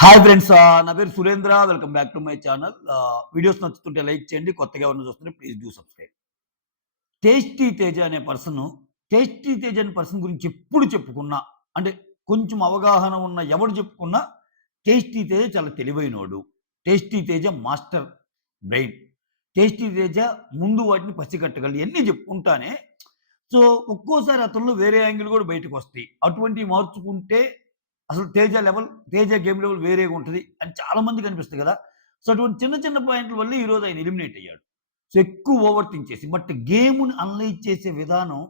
Hi friends, నా పేరు Surendra. Welcome back to my channel. Videos నచ్చుతుంటే లైక్ చేయండి. కొత్తగా ఎవరైనా చూస్తుంటే please do subscribe. Tasty Teja అనే పర్సన్, టేస్టీ తేజ అనే పర్సన్ గురించి ఎప్పుడు చెప్పుకున్నా, అంటే కొంచెం అవగాహన ఉన్న ఎవడు చెప్పుకున్నా టేస్టీ తేజ చాలా తెలివైనోడు. Tasty Teja master brain. Tasty Teja ముందు వాటిని పసిగట్టగలడు. ఇయన్నీ చెప్పుకుంటానే సో, ఒక్కోసారి అతనిలో వేరే యాంగిల్ కూడా బయటకొస్తాయి. అటువంటివి మార్చుకుంటే అసలు తేజ గేమ్ లెవెల్ వేరేగా ఉంటది అని చాలా మందికి అనిపిస్తది కదా! సో, అటువంటి చిన్న చిన్న పాయింట్ల వల్లే ఈరోజు ఆయన ఎలిమినేట్ అయ్యాడు. సో, ఎక్కువ ఓవర్ థింక్ చేసి. బట్ గేమ్‌ని అనలైజ్ చేసే విధానం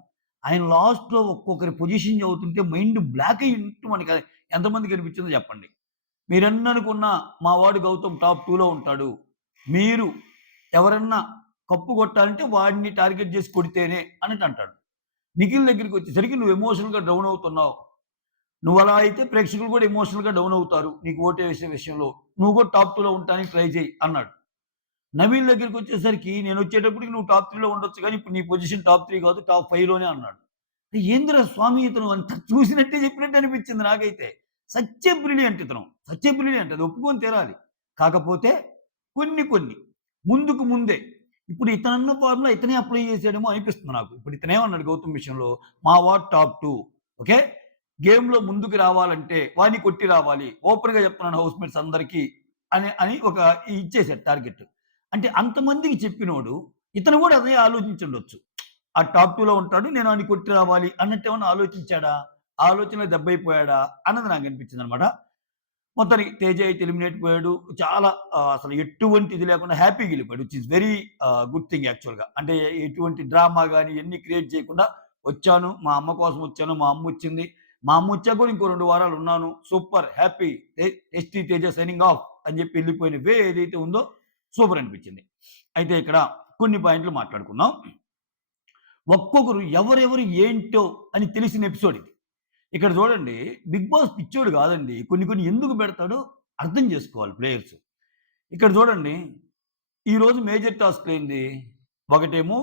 ఆయన లాస్ట్‌లో ఒక్కొక్కరి పొజిషన్ చదువుతుంటే మైండ్ బ్లాక్ అయ్యినట్టు మనకి ఎంతమందికి అనిపించిందో చెప్పండి. మీరెన్ననుకున్నా మా వాడు గౌతమ్ టాప్ 2లో ఉంటాడు. మీరు ఎవరన్నా కప్పు కొట్టాలంటే వాడిని టార్గెట్ చేసి కొడితేనే అన్నట్టు అంటాడు. నిఖిల్ దగ్గరికొచ్చేసరికి నువ్వు ఎమోషనల్‌గా డౌన్ అవుతున్నావు. నువ్వలా అయితే ప్రేక్షకులు కూడా ఎమోషనల్‌గా డౌన్ అవుతారు. నీకు ఓటేసే విషయంలో. నువ్వు కూడా టాప్ 2లో ఉండటానికి ట్రై చెయి అన్నాడు. నవీన్ దగ్గరికొచ్చేసరికి నేనొచ్చేటప్పటికి నువ్వు టాప్ 3లో ఉండొచ్చు గానీ, ఇప్పుడు నీ పొజిషన్ టాప్ 3 కాదు టాప్ 5లోనే అన్నాడు. ఏందిరా స్వామి ఇతను అంత చూసినట్టే చెప్పినట్టు అనిపించింది నాకైతే. సచ్ ఎ బ్రిలియంట్ ఇతను. సచ్ ఎ బ్రిలియంట్ అది ఒప్పుకొని తీరాలి. కాకపోతే కొన్ని ముందుకు ముందే ఇప్పుడు ఇతనన్న ఫార్ములా ఇతనే అప్లై చేసాడేమో అనిపిస్తుంది నాకు. ఇప్పుడు ఇతనేమన్నాడు గౌతమ్ విషయంలో, మా వాడు టాప్ 2 ఓకే. గేమ్‌లో ముందుకు రావాలంటే వాడిని కొట్టి రావాలి. ఓపెన్‌గా చెప్తున్నాను హౌస్‌మేట్స్ అందరికీ అని ఒక ఇచ్చేసాడు టార్గెట్. అంటే అంతమందికి చెప్పినోడు ఇతను కూడా అదే ఆలోచించుండొచ్చు. ఆ టాప్ 2లో ఉంటాడు. నేను ఆడిని కొట్టి రావాలి అన్నట్టేమన్నా ఆలోచించాడా? ఆలోచనలో దెబ్బైపోయాడా? అన్నది నాకనిపించిందనమాట. మొత్తానికి తేజ అయితే ఎలిమినేట్ పోయాడు. చాలా అసలు ఎటువంటి ఇది లేకుండా హ్యాపీగా ఎళ్ళిపోయాడు. Which is very good thing యాక్చువల్‌గా. అంటే ఎటువంటి డ్రామా గాని ఇయన్నీ క్రియేట్ చేయకుండా వచ్చాను. మా అమ్మ కోసం వచ్చాను. మా అమ్మొచ్చింది. మా అమ్మొచ్చాక కూడా ఇంకో 2 వారాలు ఉన్నాను. Super happy ST Teja signing off అని చెప్పి ఎళ్ళిపోయిన వే ఏదైతే ఉందో సూపర్ అనిపించింది. అయితే ఇక్కడ కొన్ని పాయింట్లు మాట్లాడుకుందాం. ఒక్కొక్కరు ఎవరెవరు ఏంటో అని తెలిసిన ఎపిసోడ్ ఇది. ఇక్కడ చూడండి 'బిగ్ బాస్' పిచ్చోడు కాదండి. కొన్ని ఎందుకు పెడతాడో అర్థం చేసుకోవాలి ప్లేయర్స్. ఇక్కడ చూడండి ఈరోజు మేజర్ టాస్క్‌లేంది? ఒకటేమో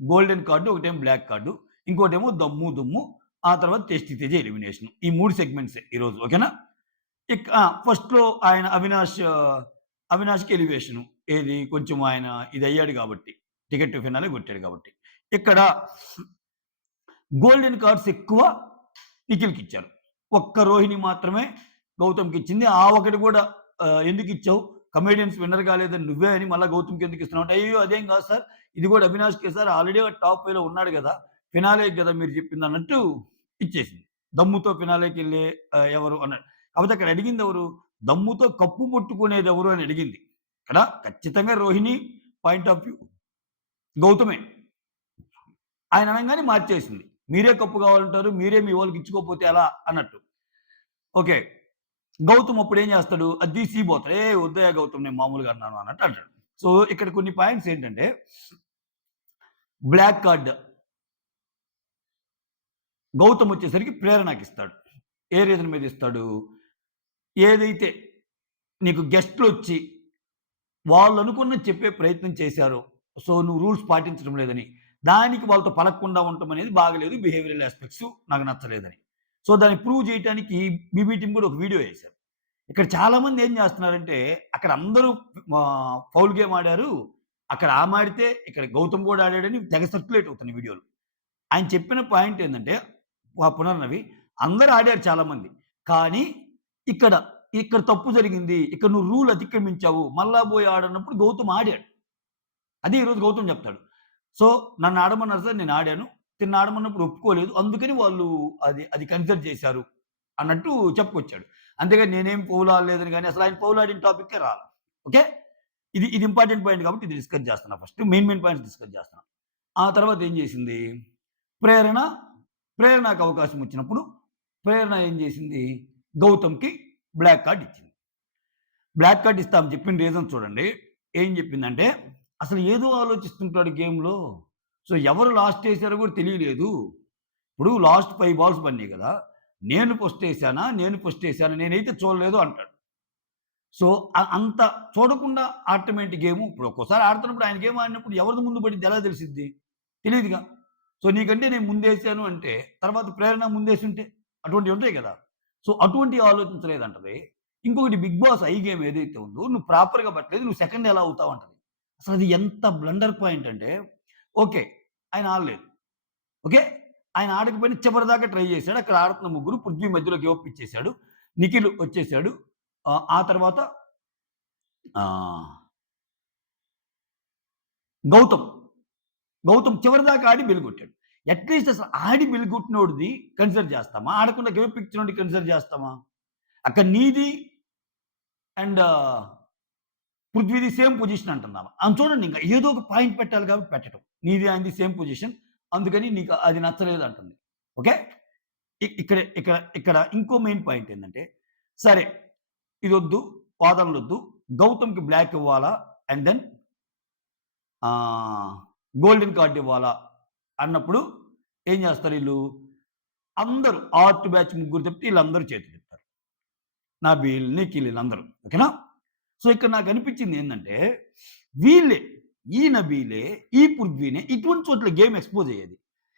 గోల్డెన్ కార్డ్, ఒకటేమో బ్లాక్ కార్డ్, ఇంకోటేమో దమ్ము దుమ్ము, ఆ తర్వాత టేస్టీ తేజ ఎలిమినేషన్. ఈ 3 సెగ్మెంట్సే ఈరోజు ఓకేనా? ఫస్ట్‌లో ఆయన అవినాష్‌కి ఎలివేషను. ఏది కొంచెం ఆయన ఇదయ్యాడు కాబట్టి. టికెట్ టు ఫినాలే కొట్టాడు కాబట్టి. ఇక్కడ గోల్డెన్ కార్డ్స్ ఎక్కువ నిఖిల్‌కిచ్చారు. ఒక్క రోహిణి మాత్రమే గౌతమ్‌కిచ్చింది. ఆ ఒకటి కూడా ఎందుకిచ్చావు? కమెడియన్స్ విన్నర్ కాలేదని నువ్వే అని మళ్ళా గౌతమ్‌కి ఎందుకు ఇస్తున్నావు అంటే, అయ్యో! అదేం కాదు సార్. ఇది కూడా అవినాష్‌కే సార్. ఆల్రెడీ వాడు టాప్ 5లో ఉన్నాడు గదా! ఫినాలేకి గదా మీరు చెప్పిందన్నట్టు ఇచ్చేసింది. దమ్ముతో ఫినాలేకెళ్ళే ఎవరు అన్నాడు. కాపోతే అక్కడ అడిగిందెవరు? దమ్ముతో కప్పు పట్టుకునేదెవరు అని అడిగింది. ఇక్కడ ఖచ్చితంగా రోహిణి పాయింట్ ఆఫ్ వ్యూ గౌతమే. ఆయన అనంగానే మార్చేసింది. మీరే కప్పు కావాలంటారు. మీరే మీ వోళ్ళకి ఇచ్చుకోకపోతే ఎలా అన్నట్టు. ఓకే. గౌతమ్ అప్పుడేం చేస్తాడు? అది తీసి ఇయ్యబోతాడు. "ఏయ్! వద్దయ్యా గౌతమ్ నేను మామూలుగా అన్నాను" అన్నట్టు అంటాడు. సో, ఇక్కడ కొన్ని పాయింట్స్ ఏంటంటే బ్లాక్ కార్డ్ గౌతమ్ వచ్చేసరికి ప్రేరణకిస్తాడు. ఏ రీజన్ మీద ఇస్తాడు? ఏదైతే నీకు గెస్ట్‌లొచ్చి వాళ్ళనుకున్నది చెప్పే ప్రయత్నం చేశారో, సో, నువ్వు రూల్స్ పాటించడం లేదని, దానికి వాళ్ళతో పలకకుండా ఉండటం అనేది బాగలేదు. బిహేవియరల్ యాస్పెక్ట్స్ నాకు నచ్చలేదని. సో, దాన్ని ప్రూవ్ చేయటానికి బీబీ టీమ్ కూడా ఒక వీడియో ఏశారు. ఇక్కడ చాలామంది ఏం చేస్తున్నారంటే, అక్కడ అందరూ ఫౌల్ గేమ్ ఆడారు. అక్కడ ఆమె ఆడితే, ఇక్కడ గౌతమ్ కూడా ఆడాడని తెగ సర్క్యులేట్ అవుతున్నాయి వీడియోలు. ఆయన చెప్పిన పాయింట్ ఏందంటే, పునర్నవి అందరూ ఆడారు చాలామంది. కానీ ఇక్కడ, ఇక్కడ తప్పు జరిగింది. ఇక్కడ నువ్వు రూల్ అతిక్రమించావు. మళ్ళా పోయి ఆడన్నప్పుడు గౌతమ్ ఆడాడు. అదే ఈరోజు గౌతమ్ చెప్తాడు. సో, నన్ను ఆడమన్నారు సార్ నేను ఆడాను. తిన్న ఆడమన్నప్పుడు ఒప్పుకోలేదు. అందుకని వాళ్ళు అది కన్సిడర్ చేశారు అన్నట్టు చెప్పుకొచ్చాడు. అంతేగాని నేనేం ఫౌల్ ఆడలేదని గాని అసలు ఆయన ఫౌల్ ఆడిన టాపిక్కే రాలా. ఓకే. ఇది ఇంపార్టెంట్ పాయింట్ కాబట్టి ఇది డిస్కస్ చేస్తున్నా ఫస్ట్. మెయిన్ పాయింట్స్ డిస్కస్ చేస్తున్నా. ఆ తర్వాత ఏం చేసింది? ప్రేరణ, ప్రేరణకు అవకాశం వచ్చినప్పుడు ప్రేరణ ఏం చేసింది? గౌతమ్‌కి బ్లాక్ కార్డ్ ఇచ్చింది. బ్లాక్ కార్డ్ ఇస్తా అని చెప్పిన రీజన్ చూడండి. ఏం చెప్పిందంటే, అసలు ఏదో ఆలోచిస్తుంటాడు గేమ్‌లో. సో, ఎవరు లాస్ట్ ఏసారో కూడా తెలియలేదు. ఇప్పుడు లాస్ట్ 5 బాల్స్ పడినాయి కదా! నేను ఫస్ట్ ఏసానా? నేనైతే చూడలేదు అంటాడు. సో, అంత చూడకుండా ఆడటం ఏంటి గేము? ఇప్పుడు ఒక్కోసారి ఆడుతున్నప్పుడు ఆయన గేమ్ ఆడినప్పుడు ఎవరిది ముందు పడిద్ది ఎలా తెలిసిద్ది? తెలీదుగా. సో, నీకంటే నేను ముందేసాను అంటే, తర్వాత ప్రేరణ ముందేసుంటే అటువంటివి ఉంటాయి కదా! సో, అటువంటివి ఆలోచించలేదంటది. ఇంకొకటి 'బిగ్ బాస్' గేమ్ ఏదైతే ఉందో నువ్వు ప్రాపర్‌గా పెట్టలేదు. నువ్వు సెకండ్ ఎలా అవుతావు అంటది. అసలది ఎంత బ్లండర్ పాయింట్ అంటే ఓకే. ఆయన ఆడలేదు. ఓకే. ఆయన ఆడకపోయినా చివరిదాకా ట్రై చేసాడు. అక్కడ ఆడుతున్న ముగ్గురు. పృథ్వీ మధ్యలో గివ్ అప్ ఇచ్చేసాడు. నిఖిల్ వచ్చేసాడు. ఆ తర్వాత ఆహ్, గౌతమ్. గౌతమ్ చివరిదాకా ఆడి బెలుగొట్టాడు. అట్‌లీస్ట్ అసలు ఆడి బెలుగొట్టినోడిది కన్సిడర్ చేస్తామా? ఆడకుండా గివ్ అప్ ఇచ్చినోడిని కన్సిడర్ చేస్తామా? అక్కడ నీది అండ్ పృథ్వీది సేమ్ పొజిషన్ అంటున్నాను. చూడండి ఇంక ఏదో ఒక పాయింట్ పెట్టాలి కాబట్టి పెట్టటం. నీది ఆయనది సేమ్ పొజిషన్. అందుకని నీకు అది నచ్చలేదు అంటుంది. ఓకే. ఇక్కడ ఇక్కడ ఇక్కడ ఇంకో మెయిన్ పాయింట్ ఏందంటే, సరే ఇదొద్దు, వాదనలొద్దు. గౌతమ్‌కి బ్లాక్ ఇవ్వాలా? అండ్ దెన్ ఆహ్, గోల్డెన్ కార్డ్ ఇవ్వాలా? అన్నప్పుడు ఏం చేస్తారు ఈళ్ళు? అందరూ ఆర్ట్ బ్యాచ్ ముగ్గురు తప్పితే ఈళ్ళందరూ చేతులెత్తారు. నబీల్, నిఖిల్ ఈళ్ళందరూ. ఓకేనా? సో, ఇక్కడ నాకనిపించింది ఏందంటే, వీళ్ళే, ఈ నబీలే, ఈ పృథ్వీనే ఇటువంటి చోట్ల గేమ్ ఎక్స్‌పోజ్ అయ్యేది.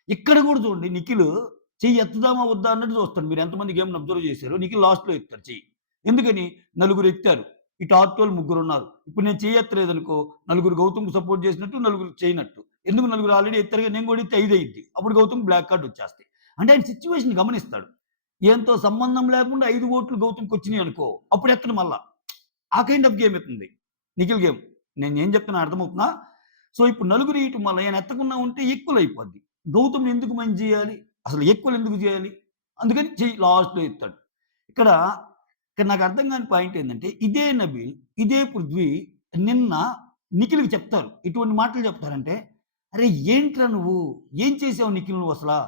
ఇక్కడ కూడా చూడండి నిఖిల్ చెయ్యి ఎత్తుదామా వద్దా అన్నట్టు చూస్తాడు. మీరు ఎంతమంది గేమ్‌ని అబ్జర్వ్ చేశారో నిఖిల్ లాస్ట్‌లో ఎత్తాడు చెయ్యి. ఎందుకని? నలుగురు ఎత్తారు. ఇటు ఆర్టోలు ముగ్గురున్నారు. ఇప్పుడు నేను చెయ్యి ఎత్తలేదనుకో, నలుగురు గౌతమ్‌కి సపోర్ట్ చేసినట్టు, నలుగురు చేయనట్టు. ఎందుకు నలుగురు ఆల్రెడీ ఎత్తారుగా నేను కూడా ఎత్తే 5 అయ్యిద్ది. అప్పుడు గౌతమ్‌కి బ్లాక్ కార్డ్ వచ్చేస్తాయి. అంటే ఆయన సిట్యుయేషన్ గమనిస్తాడు. ఏంతో సంబంధం లేకుండా 5 ఓట్లు గౌతమ్‌కొచ్చినాయి అనుకో, అప్పుడు ఎత్తడు మళ్ళా. ఆ కైండ్ ఆఫ్ గేమ్ ఎత్తుంది. నిఖిల్ గేమ్. నేనేం చెప్తున్నా అర్థమవుతుందా? సో, ఇప్పుడు నలుగురు ఇయటం వల్ల ఈయన ఎత్తకుండా ఉంటే ఈక్వల్ అయిపోద్ది. గౌతమ్‌ని ఎందుకు మైండ్ జేయాలి? అసలు ఈక్వల్ ఎందుకు జేయాలి? అందుకని చెయ్యి లాస్ట్‌లో ఎత్తాడు. ఇక్కడ, ఇక్కడ నాకు అర్థం కాని పాయింట్ ఏందంటే, ఇదే నబీల్, ఇదే పృథ్వీ నిన్న నిఖిల్‌కి చెప్తారు. ఎటువంటి మాటలు చెప్తారంటే, "అరేయ్! ఏంట్రా నువ్వు? ఏం చేసావు నిఖిల్ నువ్వసలా?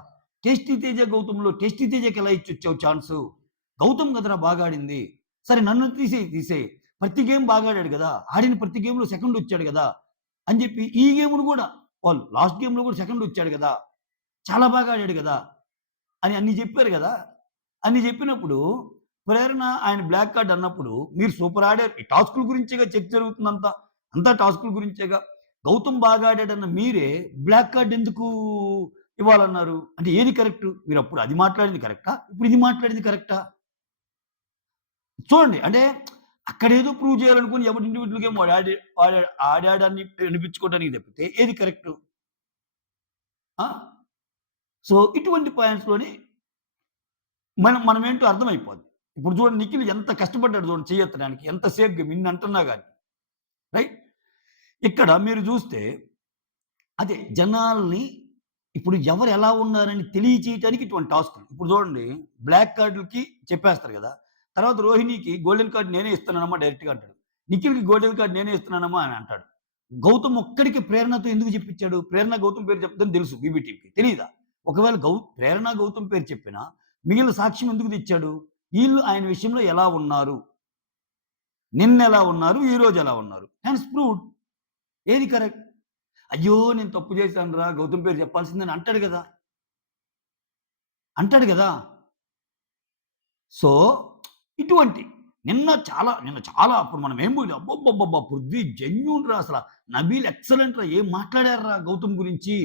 టేస్టీ తేజ, గౌతమ్‌లో టేస్టీ తేజకి ఎలా ఇచ్చొచ్చావు ఛాన్సు? గౌతమ్ కదరా బాగా ఆడింది. సరే నన్ను తీసేయి. ప్రతి గేమ్ బాగా ఆడాడు గదా! ఆడిన ప్రతి గేమ్‌లో సెకండొచ్చాడు గదా!" అని జెప్పి ఈ గేమ్‌ను గూడా వాళ్ళు లాస్ట్ గేమ్‌లో గూడా సెకండొచ్చాడు గదా! చాలా బాగా ఆడాడు గదా! అని అన్ని జెప్పారు గదా! అన్ని జెప్పినప్పుడు ప్రేరణ ఆయన బ్లాక్ కార్డ్ అన్నప్పుడు మీరు సూపర్ ఆడారు. ఈ టాస్కుల గురించేగా చర్చ జరుగుతుందంతా. అంతా టాస్కుల గురించేగా. గౌతమ్ బాగా ఆడాడన్న మీరే బ్లాక్ కార్డ్ ఎందుకు ఇవ్వాలన్నారు? అంటే ఏది కరెక్టు? మీరప్పుడు అది మాట్లాడింది కరెక్టా? ఇప్పుడు ఇది మాట్లాడింది కరెక్టా? చూడండి. అంటే అక్కడేదో ప్రూవ్ చేయాలనుకుని ఎవడి ఇండివిడ్యువల్ గేమ్ వాడు ఆడాడని అనిపించుకోవడానికి తప్పితే ఏది కరెక్టు? ఆ! సో, ఇటువంటి పాయింట్స్‌లోని మనమేంటో అర్థమైపోద్ది. ఇప్పుడు చూడండి నిఖిల్ ఎంత కష్టపడ్డాడు చూడండి చెయ్యెత్తడానికి. ఎంత సేఫ్ గేమ్ ఇన్ని అంటున్నా గాని. రైట్? ఇక్కడ మీరు చూస్తే అదే జనాల్ని ఇప్పుడు ఎవరు ఎలా ఉన్నారని తెలియచేయటానికి ఇటువంటి టాస్క్‌లు. ఇప్పుడు చూడండి బ్లాక్ కార్డ్‌లకి చెప్పేస్తారు గదా! తర్వాత రోహిణికి గోల్డెన్ కార్డ్ నేనే ఇస్తున్నానమ్మా డైరెక్ట్‌గా అంటాడు. నిఖిల్‌కి గోల్డెన్ కార్డ్ నేనే ఇస్తున్నానమ్మా అని అంటాడు. గౌతమ్ ఒక్కడికి ప్రేరణతో ఎందుకు చెప్పించాడు? ప్రేరణ గౌతమ్ పేరు చెప్తదని తెలుసు బీబీ టీమ్‌కి. తెలీదా? ఒకవేళ ప్రేరణ గౌతమ్ పేరు చెప్పినా మిగిలిన సాక్ష్యం ఎందుకు తెచ్చాడు? ఈళ్ళు ఆయన విషయంలో ఎలా ఉన్నారు? నిన్నెలా ఉన్నారు? ఈరోజు ఎలా ఉన్నారు? Hence proved. ఏది కరెక్ట్? అయ్యో! నేను తప్పు చేశానురా! గౌతమ్ పేరు చెప్పాల్సిందని అంటాడు గదా! అంటాడు గదా! సో, ఇటువంటి నిన్న చాలా అప్పుడు మనం ఏం పోయిలే అబ్బబ్బబ్బబ్బా! పృథ్వీ జెన్యూన్ రా అసల. నబీల్ ఎక్సలెంట్ రా! ఏం మాట్లాడారురా గౌతమ్ గురించి.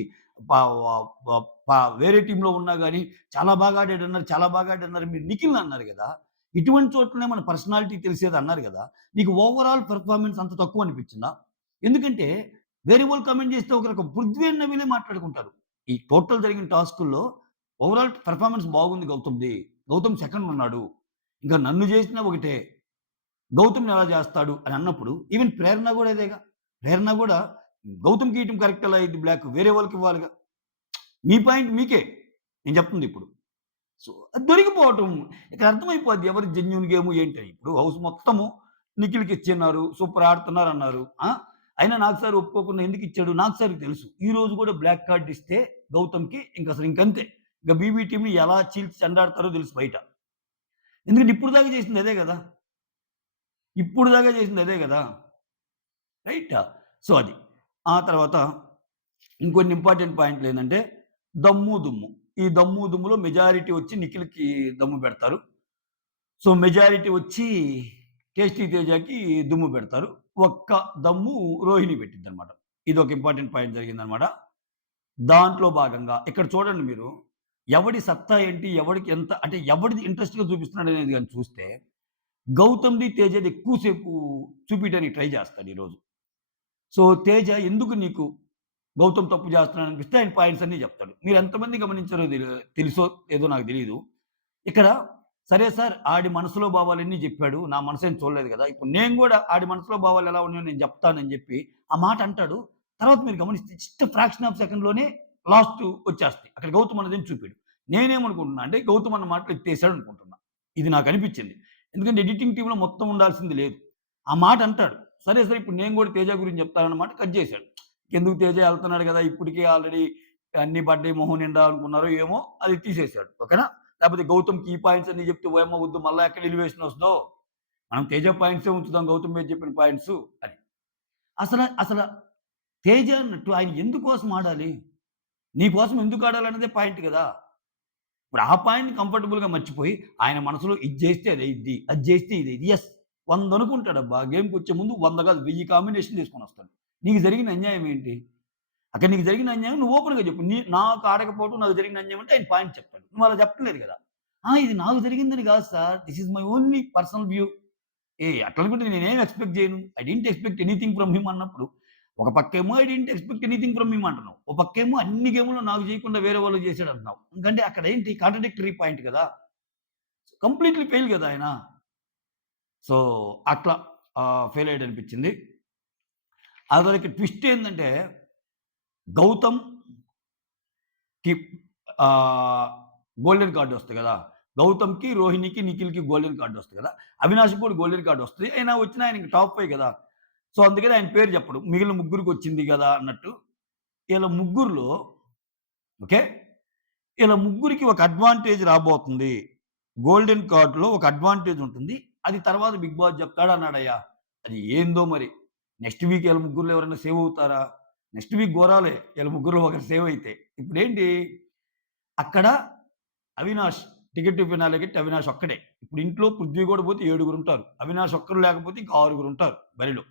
ప వ వ ప వేరే టీమ్‌లో ఉన్నా గాని చాలా బాగా ఆడాడన్నారు, చాలా బాగా ఆడాడన్నారు. మీరు నిఖిల్‌ని అన్నారు గదా! ఇటువంటి చోట్లనే మన పర్సనాలిటీ తెలిసేది అన్నారు గదా! నీకు ఓవరాల్ పెర్ఫార్మన్స్ అంత తక్కువ అనిపించిందా? ఎందుకంటే వేరే వాళ్ళు కామెంట్ చేస్తే ఒక రకం పృథ్వీ అండ్ నబీలే మాట్లాడుకుంటారు. ఈ టోటల్ జరిగిన టాస్కుల్లో ఓవరాల్ పెర్ఫార్మన్స్ బాగుంది గౌతమ్‌ది. గౌతమ్ సెకండ్ ఉన్నాడు. ఇంకా నన్ను చేసినా ఒకటే. గౌతమ్‌ని ఎలా చేస్తాడు అని అన్నప్పుడు ఈవెన్ ప్రేరణ గూడా అదేగా. ప్రేరణ గూడా గౌతమ్‌కి ఇయటం కరెక్ట్ ఎలా అయ్యిద్ది బ్లాక్? వేరే వాళ్ళకి ఇవ్వాలిగా. మీ పాయింట్ మీకే. నేను చెప్తుందిప్పుడు. సో, అది దొరికిపోవటం. ఇక్కడ అర్థమైపోద్ది ఎవరి జెన్యూన్ గేము ఏంటని. ఇప్పుడు హౌస్ మొత్తము నిఖిల్‌కి ఇచ్చిన్నారు. సూపర్ ఆడుతున్నారన్నారు. అయినా నాగ్ సార్ ఒప్పుకోకుండా ఎందుకిచ్చాడు? నాగ్ సార్‌కి తెలుసు. ఈరోజు గూడా బ్లాక్ కార్డ్ ఇస్తే గౌతమ్‌కి ఇంకసలు ఇంకంతే. ఇంక బీబీ టీమ్‌ని ఎలా చీల్చి చెండాడతారో తెలుసు బయట. ఎందుకంటే ఇప్పుడు దాకా చేసింది అదే గదా! ఇప్పుడు దాకా చేసింది అదే గదా! రైట్? సో, అది. ఆ తర్వాత ఇంకొన్ని ఇంపార్టెంట్ పాయింట్‌లేందంటే దమ్ము, దుమ్ము. ఈ దమ్ము, దుమ్ములో మెజారిటీ వచ్చి నిఖిల్‌కి దమ్ము పెడతారు. సో, మెజారిటీ వచ్చి టేస్టీ తేజకి దుమ్ము పెడతారు. ఒక్క దమ్ము రోహిణి పెట్టిద్దనమాట. ఇదొక ఇంపార్టెంట్ పాయింట్ జరిగిందనమాట. దాంట్లో భాగంగా ఇక్కడ చూడండి మీరు. ఎవడి సత్తా ఏంటి? ఎవడికి ఎంత అంటే ఎవడిది ఇంట్రెస్ట్‌గా చూపిస్తున్నాడనేది గాని చూస్తే గౌతమ్‌ది, తేజది ఎక్కువ సేపు చూపియడానికి ట్రై చేస్తాడు ఈరోజు. సో, తేజ ఎందుకు నీకు గౌతమ్ తప్పు చేస్తున్నాడనిపిస్తే ఆయన పాయింట్స్ అన్నీ చెప్తాడు. మీరు ఎంతమంది గమనించారో తెలుసో లేదో నాకు తెలీదు. ఇక్కడ సరే సార్ ఆడి మనసులో భావాలన్నీ జెప్పాడు. నా మనసేం చూడలేదు గదా! ఇప్పుడు నేను గూడా ఆడి మనసులో భావాలు ఎలా ఉన్నాయో నేను జెప్తానని జెప్పి ఆ మాట అంటాడు. తర్వాత మీరు గమనిస్తే జస్ట్ ఫ్రాక్షన్ ఆఫ్ సెకండ్‌లోనే లాస్ట్ వచ్చేస్తాయి. అక్కడ గౌతమ్ అన్నదేం చూపియడు. నేనేమనుకుంటున్నా అంటే గౌతమ్ అన్న మాటలు ఎత్తేసాడు అనుకుంటున్నా. ఇది నాకనిపిచ్చింది. ఎందుకంటే ఎడిటింగ్ టీమ్‌లో మొత్తం ఉండాల్సింది లేదు. ఆ మాట అంటాడు. సరే, సరే ఇప్పుడు నేను గూడా తేజ గురించి జెప్తానన్నమాట కట్ జేశాడు. ఎందుకు తేజ ఎళ్తున్నాడు గదా! ఇప్పటికే ఆల్రెడీ అన్నీ పడ్డాయి మొహం నిండా అనుకున్నారో ఏమో అది తీసేసాడు. ఓకేనా? లేపోతే గౌతమ్ కీ పాయింట్స్ అన్నీ చెప్తే ఓయమ్మ వద్దు మళ్ళా ఎక్కడ ఎలివేషన్ వస్తదో. మనం తేజ పాయింట్సే ఉంచుదాం గౌతమ్ మీద చెప్పిన పాయింట్సు అని. అసల తేజ అన్నట్టు ఆయన ఎందుకోసం ఆడాలి? నీ కోసం ఎందుకు ఆడాలన్నదే పాయింట్ గదా! ఇప్పుడు ఆ పాయింట్‌ని కంఫర్టబుల్‌గా మర్చిపోయి ఆయన మనసులో ఇది జేస్తే అది అయిద్ది. అది జేస్తే ఇది అయిద్ది. యెస్ 100 అనుకుంటాడబ్బా! గేమ్‌కొచ్చే ముందు 100 కాదు 1000 కాంబినేషన్‌లు చేసుకొనొస్తాడు. నీకు జరిగిన అన్యాయం ఏంటి? అక్కడ నీకు జరిగిన అన్యాయం నువ్వు ఓపెన్‌గా చెప్పు. నాకు ఆడకపోవడం నాకు జరిగిన అన్యాయం అంటే ఆయన పాయింట్ చెప్తాడు. నువ్వు అలా చెప్పట్లేదు గదా! ఇది నాకు జరిగిందని గాదు sir. This is my only personal view. అట్లనుకుంటే నేనేం ఎక్స్‌పెక్ట్ జేయను. I didn't expect anything from him అన్నప్పుడు, ఒక పక్కేమో I didn't expect anything from him అంటున్నావు. ఓ పక్కేమో అన్ని గేములు నాకు జేయకుండా వేరే వాళ్ళకి జేసాడంటున్నావు. ఎందుకంటే అక్కడ ఏంటి కాంట్రడిక్టరీ పాయింట్ గదా! కంప్లీట్‌లీ ఫెయిల్ గదా ఆయన. సో, అట్లా ఫెయిల్ అయ్యాడనిపించింది. అసలకి ట్విస్ట్ ఏందంటే గౌతమ్‌కి ఆహ్, గోల్డెన్ కార్డ్ వస్తది గదా! గౌతమ్‌కి, రోహిణికి, నిఖిల్‌కి గోల్డెన్ కార్డ్ వస్తది గదా! అవినాష్‌కి కూడా గోల్డెన్ కార్డ్ వస్తది. అయినా వచ్చినా ఆయనకి టాప్ 5 గదా! సో, అందుకని ఆయన పేరు చెప్పడు. మిగిలిన ముగ్గురికొచ్చింది గదా! అన్నట్టు. ఈళ్ళ ముగ్గురిలో ఓకే. ఈళ్ళ ముగ్గురికి ఒక అడ్వాంటేజ్ రాబోతుంది. గోల్డెన్ కార్డ్‌లో ఒక అడ్వాంటేజ్ ఉంటుంది. అది తర్వాత బిగ్ బాస్ జెప్తాడన్నాడయ్యా. అది ఏందో మరి. నెక్స్ట్ వీక్ ఈళ్ళ ముగ్గురులో ఎవరైనా సేవ్ అవుతారా? Next week ఘోరాలే. ఈళ్ళ ముగ్గురులో ఒకరు సేవ్ అయితే. ఇప్పుడేంటి అక్కడ అవినాష్ టికెట్ టు ఫినాలేకి అవినాష్ ఒక్కడే. ఇప్పుడు ఇంట్లో పృథ్వీ గూడా పోతే ఏడుగురుంటారు. అవినాష్ ఒక్కరు లేకపోతే ఇంకా ఆరుగురుంటారు బరిలో.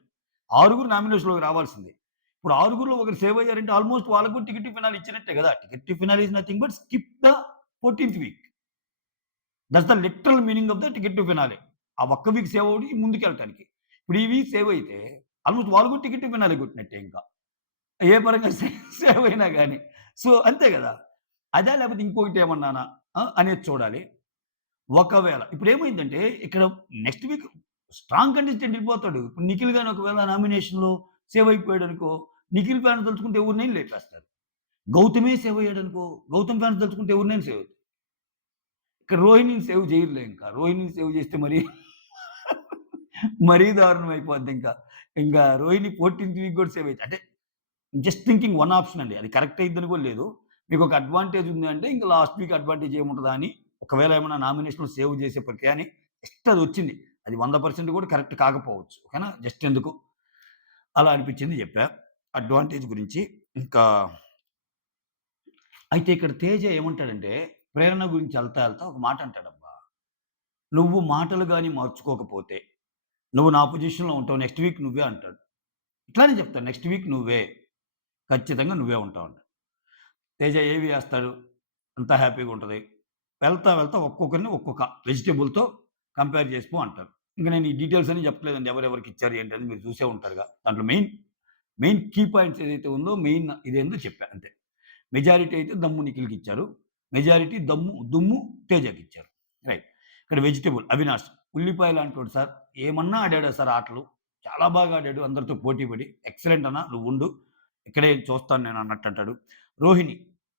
ఆరుగురు నామినేషన్‌లోకి రావాల్సిందే. ఇప్పుడు ఆరుగురిలో ఒకరు సేవ్ అయ్యారంటే ఆల్‌మోస్ట్ వాళ్ళకి కూడా టికెట్ టు ఫినాలే ఇచ్చినట్టే గదా! Ticket to finale is nothing but skip the 14థ్ week. That's the literal meaning of the ticket to finale. ఆ ఒక్క వీక్ సేవ్ అవ్వడి ముందుకెళ్ళటానికి. ఇప్పుడు ఈ వీక్ సేవ్ అయితే ఆల్‌మోస్ట్ వాళ్ళు కూడా టికెట్ టు ఫినాలే కొట్టినట్టే ఇంకా. ఏ పరంగా సేవ్ అయినా గాని. సో, అంతే గదా! అదా లేకపోతే ఇంకొకటేమన్నానా అనేది చూడాలి. ఒకవేళ ఇప్పుడేమైందంటే ఇక్కడ నెక్స్ట్ వీక్ స్ట్రాంగ్ కంటెస్టెంట్ ఎళ్ళిపోతాడు. ఇప్పుడు నిఖిల్ గాని ఒకవేళ నామినేషన్‌లో సేవ్ అయిపోయాడనుకో, నిఖిల్ ఫ్యాన్స్ తలుచుకుంటే ఎవరినైనా లేపేస్తారు. గౌతమే సేవ్ అయ్యాడనుకో, గౌతమ్ ఫ్యాన్స్ తలుచుకుంటే ఎవరినైనా సేవ్ ఇక్కడ రోహిణిని సేవ్ చేయరులే ఇంకా. రోహిణిని సేవ్ చేస్తే మరీ దారుణం అయిపోద్దింకా. ఇంకా రోహిణి 14థ్ వీక్ కూడా సేవ్ అయిద్ది. అంటే జస్ట్ థింకింగ్ వన్ ఆప్షన్ అండి. అది కరెక్ట్ అయిద్దని కూడా లేదు. మీకొక అడ్వాంటేజ్ ఉంది అంటే ఇంక లాస్ట్ వీక్ అడ్వాంటేజ్ ఏముంటదా అని ఒకవేళ ఏమన్నా నామినేషన్‌లో సేవ్ చేసే ప్రక్రియ అని జస్ట్ అదొచ్చింది. అది 100% కూడా కరెక్ట్ కాకపోవచ్చు. ఓకేనా? జస్ట్ ఎందుకు అలా అనిపించింది చెప్పా. అడ్వాంటేజ్ గురించి. ఇంకా అయితే ఇక్కడ తేజ ఏమంటాడంటే ప్రేరణ గురించి ఎళ్తా ఒక మాట అంటాడబ్బా! "నువ్వు మాటలు గాని మార్చుకోకపోతే నువ్వు నా పొజిషన్‌లో ఉంటావు. నెక్స్ట్ వీక్ నువ్వే" అంటాడు. ఇట్లానే చెప్తాడు. నెక్స్ట్ వీక్ నువ్వే. ఖచ్చితంగా నువ్వే ఉంటావు అంటాడు. తేజ ఏవి ఏస్తాడు. అంతా హ్యాపీగా ఉంటది. వెళ్తా ఒక్కొక్కరిని ఒక్కొక్క వెజిటబుల్‌తో కంపేర్ చేసుకో అంటారు. ఇంక నేను ఈ డీటెయిల్స్ అన్ని చెప్పట్లేదండి. ఎవరెవరికిచ్చారు ఏంటని మీరు చూసే ఉంటారుగా. దాంట్లో మెయిన్ కీ పాయింట్స్ ఏదైతే ఉందో మెయిన్ ఇదేందో చెప్పా అంతే. మెజారిటీ అయితే దమ్ము నిఖిల్‌కిచ్చారు. మెజారిటీ దుమ్ము తేజకిచ్చారు. రైట్. ఇక్కడ వెజిటబుల్ అవినాష్ ఉల్లిపాయ లాంటోడు సార్. ఏమన్నా ఆడాడా సార్ ఆటలు. చాలా బాగా ఆడాడు. అందరితో పోటీ పడి. ఎక్సలెంట్ అన్న నువ్వుండు. ఇక్కడే చూస్తాను నేను అన్నట్టంటాడు. రోహిణి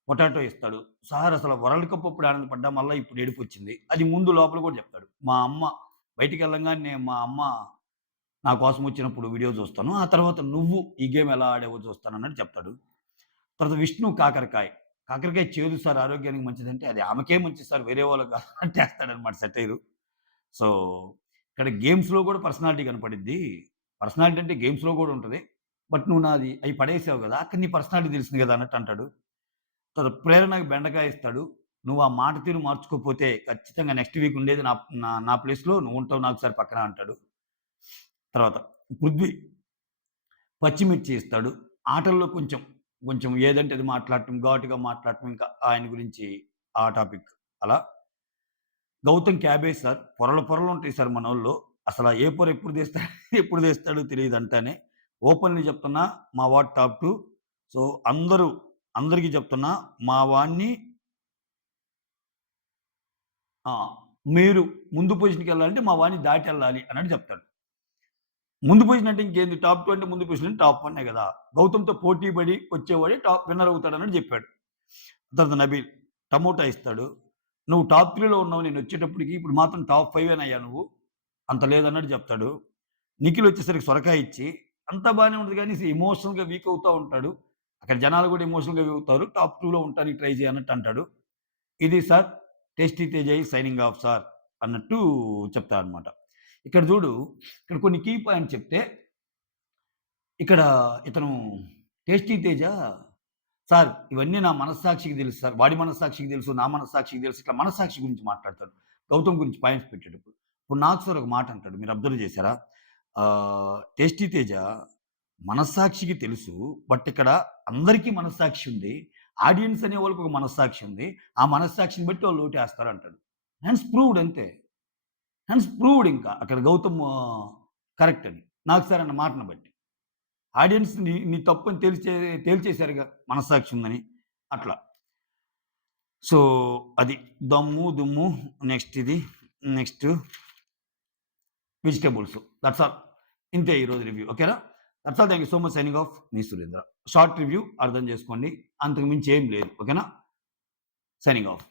పొటాటో ఇస్తాడు. సార్ అసలు వరల్డ్ కప్ అప్పుడు ఆనందపడ్డా. మళ్ళా ఇప్పుడు ఏడుపొచ్చింది. అది ముందు లోపల కూడా చెప్తాడు. మా అమ్మ బయటికెళ్ళంగానే మా అమ్మ నా కోసం వచ్చినప్పుడు వీడియో చూస్తాను. ఆ తర్వాత నువ్వు ఈ గేమ్ ఎలా ఆడావో చూస్తానన్నట్టు చెప్తాడు. తర్వాత విష్ణు కాకరకాయ. కాకరకాయ చేదు సార్ ఆరోగ్యానికి మంచిదంటే అది ఆమెకే మంచిది సార్ వేరే వాళ్ళకి కాదు అంటేస్తాడన్నమాట సెటైరు. సో, ఇక్కడ గేమ్స్‌లో కూడా పర్సనాలిటీ కనపడిద్ది. పర్సనాలిటీ అంటే గేమ్స్‌లో కూడా ఉంటది. బట్ నువ్వు నాది అయి పడేసావు గదా! అక్కడ నీ పర్సనాలిటీ తెలిసింది గదా! అన్నట్టు అంటాడు. తర్వాత ప్రేరణకి బెండకాయ ఇస్తాడు. నువ్వు ఆ మాట తీరు మార్చుకోకపోతే ఖచ్చితంగా నెక్స్ట్ వీక్ ఉండేది నా నా నా ప్లేస్‌లో నువ్వుంటావు నాకు సార్ పక్కన అంటాడు. తర్వాత పృథ్వీ పచ్చిమిర్చి ఇస్తాడు. ఆటల్లో కొంచెం ఏదంటే అది మాట్లాడటం, ఘాటుగా మాట్లాడటం ఇంకా ఆయన గురించి ఆ టాపిక్ అలా. Gautam cabbage sir. పొరలు పొరలు ఉంటాయి సార్ మనోళ్ళు. అసల ఏ పొర ఎప్పుడు తీస్తాడో ఎప్పుడు తీస్తాడో తెలీదంటానే. ఓపెన్‌లీ చెప్తున్నా మా వాడు టాప్ 2. సో, అందరికి చెప్తున్నా మా వాడిని ఆ! మీరు ముందు పొజిషన్‌కెళ్ళాలంటే మా వాడిని దాటెళ్ళాలి అన్నట్టు చెప్తాడు. ముందు పొజిషన్ అంటే ఇంకేంది టాప్ 2 అంటే ముందు పొజిషన్ టాప్ 1 గదా! గౌతమ్‌తో పోటీ పడి వచ్చేవాడే టాప్ విన్నర్ అవుతాడన్నట్టు జెప్పాడు. తర్వాత నబీల్ టమోటా ఇస్తాడు. "నువ్వు టాప్ 3లో ఉన్నావు నేనొచ్చేటప్పటికి. ఇప్పుడు మాత్రం టాప్ 5 నువ్వు. అంత లేదన్నట్టు" చెప్తాడు. నిఖిల్ వచ్చేసరికి సొరకాయ ఇచ్చి అంతా బానే ఉంటది గానీ ఎమోషనల్‌గా వీక్ అవుతా ఉంటాడు. అక్కడ జనాలు గూడా ఎమోషనల్‌గా వీక్ అవుతారు. టాప్ 2లో ఉండటానికి ట్రై చెయి అన్నట్టు అంటాడు. ఇది sir 'tasty Teja is signing off sir' అన్నట్టు చెప్తారనమాట. ఇక్కడ చూడు ఇక్కడ కొన్ని కీ పాయింట్స్ చెప్తే ఇక్కడ ఇతను 'టేస్టీ తేజ' సార్ ఇవన్నీ నా మనస్సాక్షికి తెలుసు సార్. వాడి మనస్సాక్షికి తెలుసు, నా మనస్సాక్షికి తెలుసు. ఇట్లా మనస్సాక్షి గురించి మాట్లాడతాడు. గౌతమ్ గురించి పాయింట్స్ పెట్టేటప్పుడు. ఇప్పుడు నాకు సార్ ఒక మాట అంటాడు. మీరు అబ్జర్వ్ చేశారా? 'టేస్టీ తేజ' మనస్సాక్షికి తెలుసు. బట్ ఇక్కడ అందరికీ మనస్సాక్షి ఉంది. ఆడియన్స్ అనే వాళ్ళకి ఒక మనస్సాక్షి ఉంది. ఆ మనస్సాక్షిని బట్టి వాళ్ళు ఓటేస్తారు అంటాడు. హెన్స్ ప్రూవ్డ్ అంతే. హెన్స్ ప్రూవ్డ్ ఇంకా. అక్కడ గౌతమ్ కరెక్ట్ అని. నాకు సార్ అన్న మాటను బట్టి. ఆడియన్స్ నీ తప్పని తేల్చేసారుగా మనస్సాక్షి ఉందని. అట్లా. సో, అది. దమ్ము, దుమ్ము నెక్స్ట్ ఇది. Next vegetables. That's all. ఇంతే ఈరోజు రివ్యూ. ఓకేనా? That's all. Thank you so much. Signing off. Me Surendra. Short review అర్థం చేసుకోండి. అంతకు మించి ఏం లేదు. ఓకేనా? Signing off.